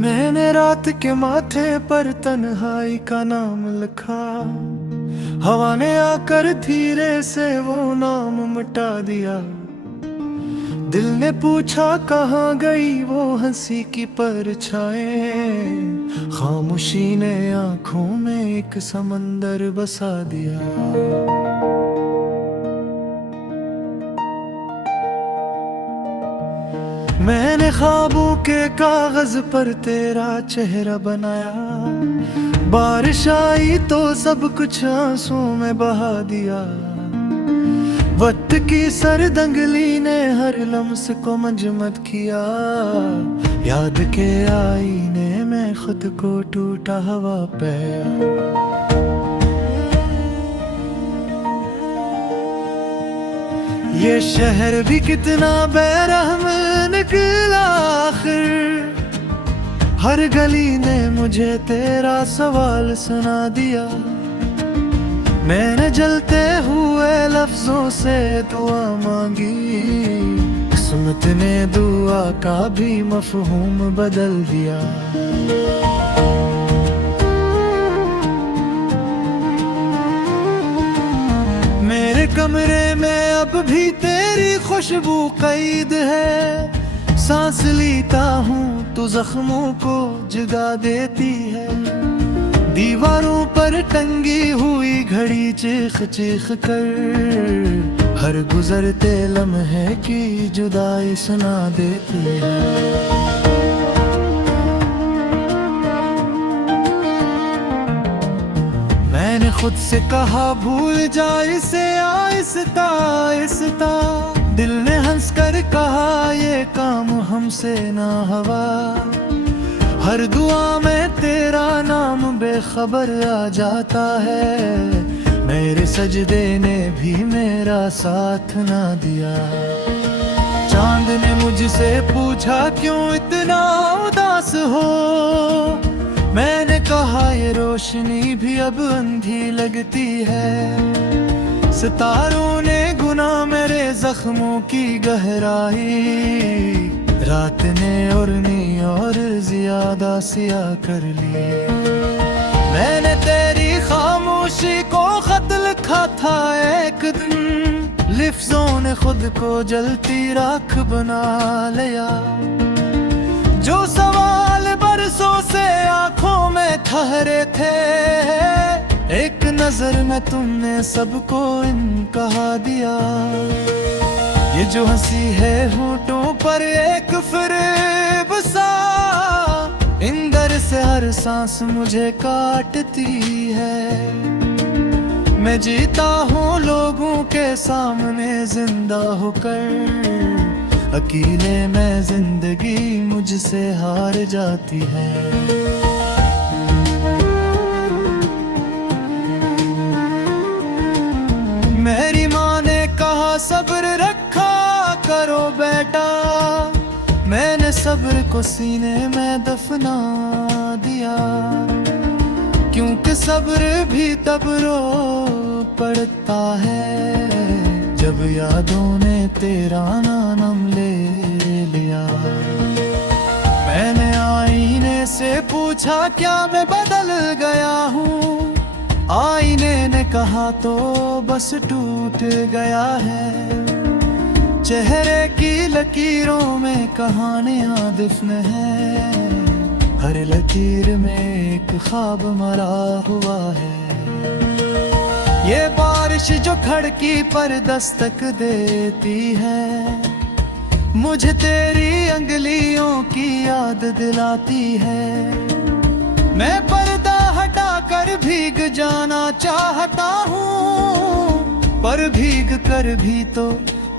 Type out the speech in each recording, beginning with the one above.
मैंने रात के माथे पर तन्हाई का नाम लिखा। हवा ने आकर धीरे से वो नाम मिटा दिया। दिल ने पूछा कहाँ गई वो हंसी की परछाएं। खामोशी ने आंखों में एक समंदर बसा दिया। मैंने ख्वाबों के कागज पर तेरा चेहरा बनाया। बारिश आई तो सब कुछ आंसुओं में बहा दिया। वक्त की सरदंगली ने हर लम्स को मंजमद किया। याद के आईने में खुद को टूटा हुआ पाया। ये शहर भी कितना बेरहम निकला आखिर। हर गली ने मुझे तेरा सवाल सुना दिया। मैंने जलते हुए लफ्जों से दुआ मांगी। किस्मत ने दुआ का भी मफहूम बदल दिया। मेरे कमरे में अब भी तेरी खुशबू कैद है। सांस लेता हूँ तो जख्मों को जगा देती है। दीवारों पर टंगी हुई घड़ी चीख चीख कर हर गुजरते लम्हे की जुदाई सुना देती है। मैंने खुद से कहा भूल जा इसे आहिस्ता आहिस्ता। दिल ने हंस कर कहा ये काम हमसे ना हवा। हर दुआ में तेरा नाम बेखबर आ जाता है। मेरे सजदे ने भी मेरा साथ ना दिया। चांद ने मुझसे पूछा क्यों इतना उदास हो। मैंने कहा ये रोशनी भी अब अंधी लगती है। सितारों ने गुना मेरे जख्मों की गहराई। रात ने उड़नी और ज्यादा सिया कर ली। मैंने तेरी खामोशी को खत लिखा था एक दिन। लिफ्ज़ों ने खुद को जलती राख बना लिया। जो सवाल बरसों से आंखों में ठहरे थे। एक नजर में तुमने सबको इनकहा दिया। ये जो हंसी है होठों पर एक फिरेब सा। इंदर से हर सांस मुझे काटती है। मैं जीता हूँ लोगों के सामने जिंदा होकर। अकेले में जिंदगी मुझसे हार जाती है। मेरी माँ ने कहा सब्र रखा करो बेटा। मैंने सब्र को सीने में दफना दिया। क्योंकि सब्र भी तब रो पड़ता है जब यादों ने तेरा नाम ले लिया। मैंने आईने से पूछा क्या मैं बदल गया हूँ। आईने ने कहा तो बस टूट गया है। चेहरे की लकीरों में कहानियां दिफन है। हर लकीर में एक ख्वाब मरा हुआ है। ये बारिश जो खिड़की पर दस्तक देती है। मुझे तेरी अंगलियों की याद दिलाती है। मैं पर्दा हटा कर भीग जाना चाहता हूँ। पर भीग कर भी तो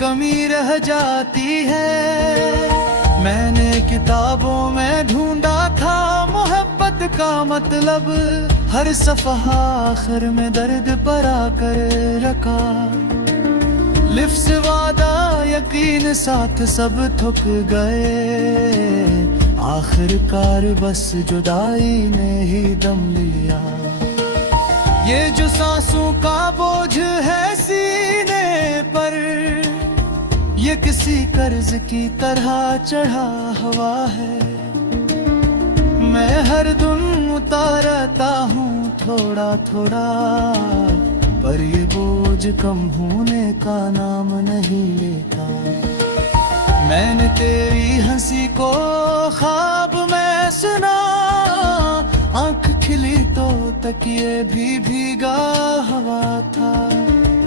कमी रह जाती है। मैंने किताबों में ढूंढा था मोहब्बत का मतलब। हर सफ़हा आखिर में दर्द पर आकर रखा। लिफ्ज़ वादा यकीन साथ सब थक गए। आखिरकार बस जुदाई ने ही दम लिया। ये जो सांसों का बोझ है सीने पर। ये किसी कर्ज की तरह चढ़ा हुआ है। मैं हर दिन उतारता हूँ थोड़ा थोड़ा, पर ये बोझ कम होने का नाम नहीं लेता। मैंने तेरी हंसी को ख्वाब में सुना, आंख खिली तो तकिए भी भीगा हवा था।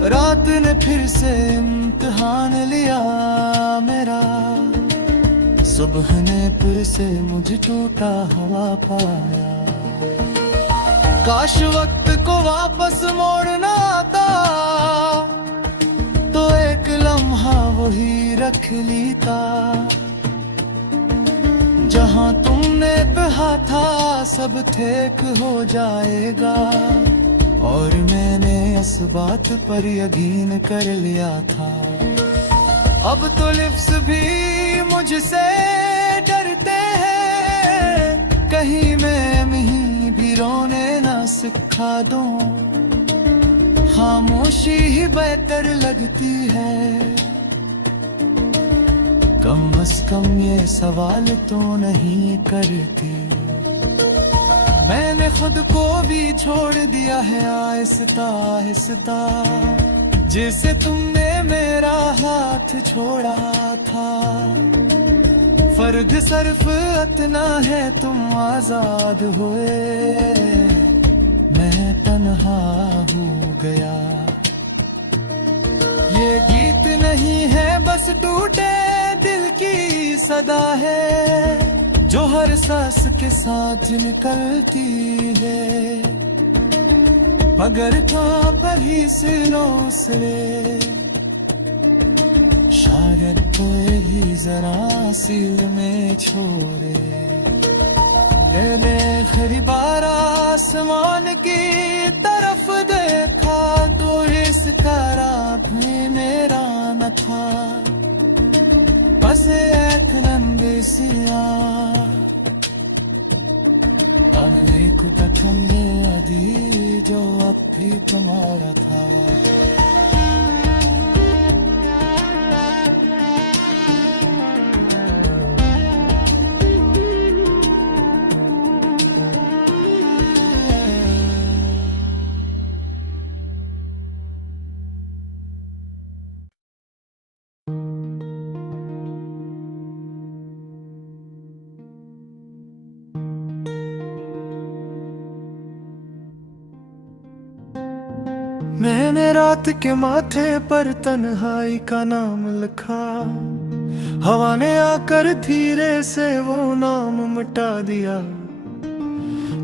रात ने फिर से इम्तिहान लिया मेरा, सुबह ने फिर से मुझे टूटा हुआ पाया। काश वक्त को वापस मोड़ना आता, तो एक लम्हा वही रख लेता। जहां तुमने कहा था सब ठीक हो जाएगा, और मैंने इस बात पर यकीन कर लिया था। अब तो लिप्स भी मुझसे डरते हैं, कहीं मैं नहीं भी रोने ना सिखा दूं। खामोशी ही बेहतर लगती है, कम से कम ये सवाल तो नहीं करती। मैंने खुद को भी छोड़ दिया है आहिस्ता आहिस्ता, जिसे तुमने मेरा हाथ छोड़ा था। फर्क सिर्फ इतना है तुम आजाद हुए, मैं तन्हा हो गया। ये गीत नहीं है बस टूटे दिल की सदा है, जो हर सांस के साथ निकलती है। मगर पर ही सिलों से शायद कोई ही जरा सील में छोड़े। मैंने आखिरी बार आसमान की तरफ देखा, तो इसका रात में मेरा न था। बस एक लंबी सिया एक तुमने अधी जो अब भी तुम्हारा था। मैंने रात के माथे पर तन्हाई का नाम लिखा, हवा ने आकर धीरे से वो नाम मिटा दिया।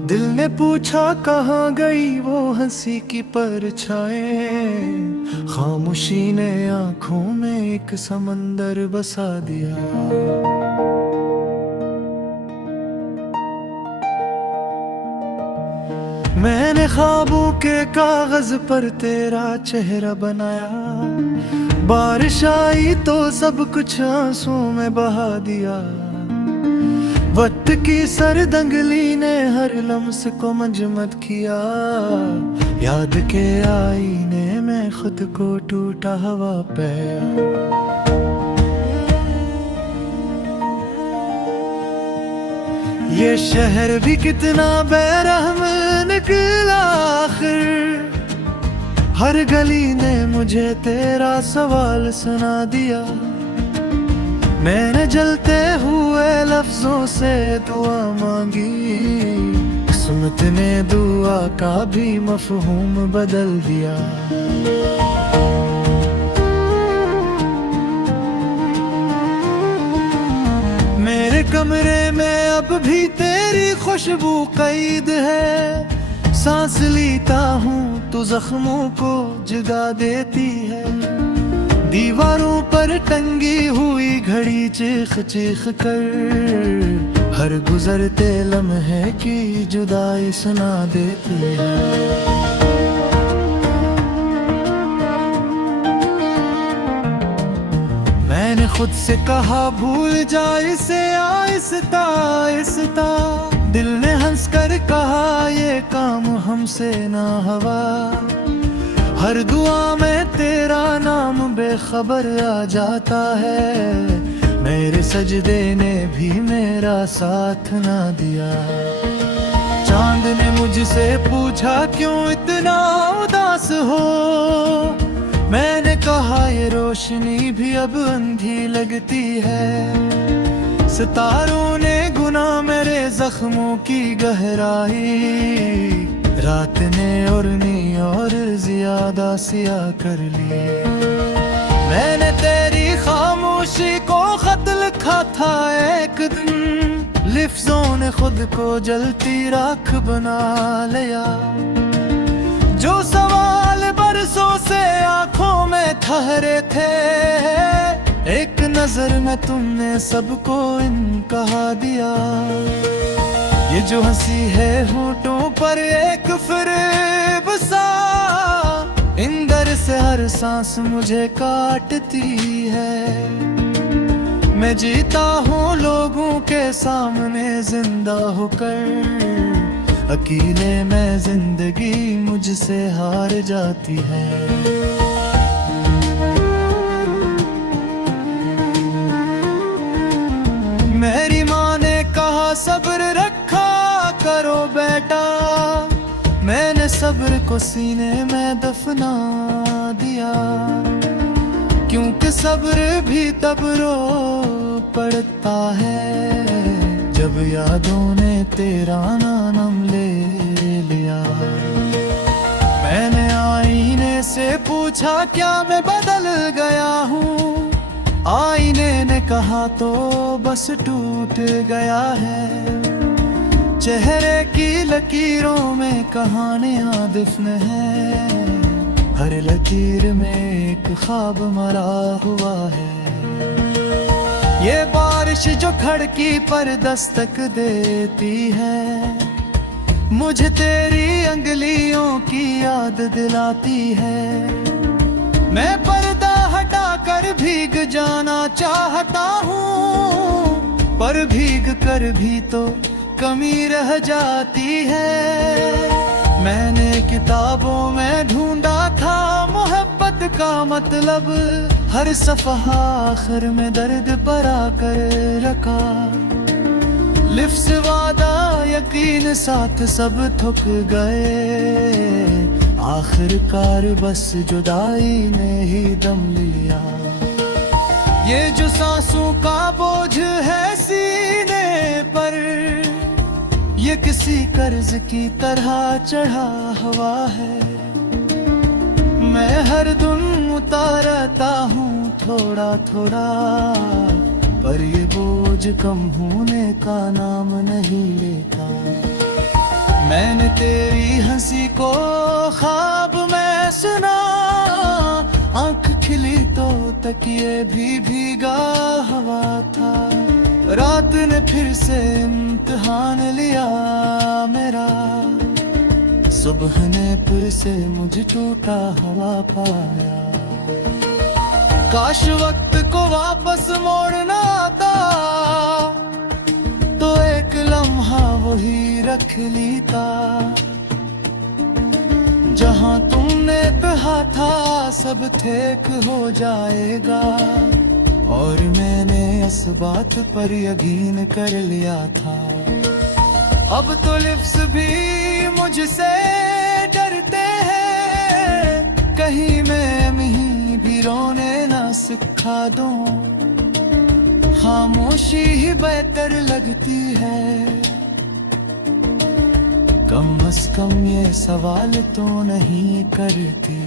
दिल ने पूछा कहाँ गई वो हंसी की परछाएं, खामोशी ने आंखों में एक समंदर बसा दिया। मैंने ख्वाबों के कागज पर तेरा चेहरा बनाया, बारिश आई तो सब कुछ आंसुओं में बहा दिया। वक्त की सरदंगली ने हर लम्स को मजमत किया, याद के आईने में खुद को टूटा हुआ पाया। ये शहर भी कितना बेरहम निकला आखिर, हर गली ने मुझे तेरा सवाल सुना दिया। मैंने जलते हुए लफ्जों से दुआ मांगी, किस्मत ने दुआ का भी मफहूम बदल दिया। मेरे कमरे में अब भी तेरी खुशबू कैद है, सांस लेता हूँ तो जख्मों को जगा देती है। दीवारों पर टंगी हुई घड़ी चीख चीख कर हर गुजरते लम्हे की जुदाई सुना देती है। मैंने खुद से कहा भूल जा इसे आहिस्ता आहिस्ता, दिल ने हंस कर कहा ये काम हमसे ना हवा। हर दुआ में तेरा नाम बेखबर आ जाता है, मैं मेरे सजदे ने भी मेरा साथ ना दिया। चांद ने मुझसे पूछा क्यों इतना उदास हो, मैंने कहा ये रोशनी भी अब अंधी लगती है। सितारों ने गुना मेरे जख्मों की गहराई, रात ने उड़नी और ज्यादा सिया कर ली। मैंने तेरी खामोशी को खत लिखा था एक दिन, लिफ्ज़ों ने खुद को जलती राख बना लिया। जो सवाल बरसों से आंखों में ठहरे थे, एक नजर में तुमने सबको इनकहा दिया। ये जो हंसी है होठों पर एक फिरेब सा, इंदर से हर सांस मुझे काटती है। मैं जीता हूँ लोगों के सामने जिंदा होकर, अकेले में जिंदगी मुझसे हार जाती है। मेरी माँ ने कहा सब्र रखा करो बेटा, मैंने सब्र को सीने में दफना दिया। क्योंकि सब्र भी तब रो पड़ता है जब यादों ने तेरा नाम ले लिया। मैंने आईने से पूछा क्या मैं बदल गया हूँ, आईने ने कहा तो बस टूट गया है। चेहरे की लकीरों में कहानियां दिफन है, हर लकीर में एक ख्वाब मरा हुआ है। ये बारिश जो खिड़की पर दस्तक देती है, मुझे तेरी अंगलियों की याद दिलाती है। मैं पर्दा हटाकर भीग जाना चाहता हूँ, पर भीग कर भी तो कमी रह जाती है। मैंने किताबों में ढूंढा था मोहब्बत का मतलब, हर सफ़हा आखिर में दर्द पर आकर रखा। लिफ्ज़ वादा यकीन साथ सब थक गए, आखिरकार बस जुदाई ने ही दम लिया। ये जो सांसों का बोझ है सीने पर, ये किसी कर्ज की तरह चढ़ा हुआ है। मैं हर दिन उतारता हूँ थोड़ा थोड़ा, पर ये बोझ कम होने का नाम नहीं लेता। मैंने तेरी हंसी को ख्वाब में सुना, आंख खिली तो तकिए भी भीगा हुआ था। रात ने फिर से इम्तिहान लिया मेरा, सुबह ने फिर से मुझे टूटा हुआ पाया। काश वक्त को वापस मोड़ना आता, तो एक लम्हा वही रख लेता। जहाँ तुमने कहा था सब ठीक हो जाएगा, और मैंने इस बात पर यकीन कर लिया था। अब तो लिफ्ज़ भी मुझसे डरते हैं, कहीं मैं नहीं भी रोने ना सिखा दूं। खामोशी ही बेहतर लगती है, कम से कम ये सवाल तो नहीं करती।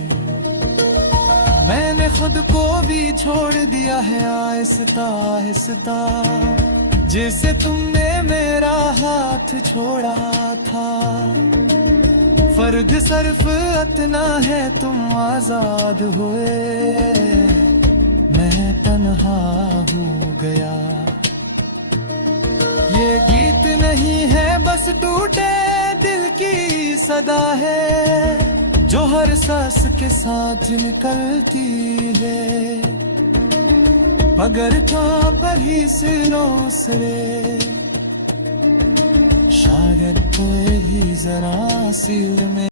मैंने खुद को भी छोड़ दिया है आहिस्ता आहिस्ता, जिसे तुमने मेरा हाथ छोड़ा था। फर्क सिर्फ इतना है तुम आजाद हुए, मैं तन्हा हो गया। ये गीत नहीं है बस टूटे दिल की सदा है, जो हर सांस के साथ निकलती है। मगर क्या पर ही सिलों से शायद कोई ही जरा सील में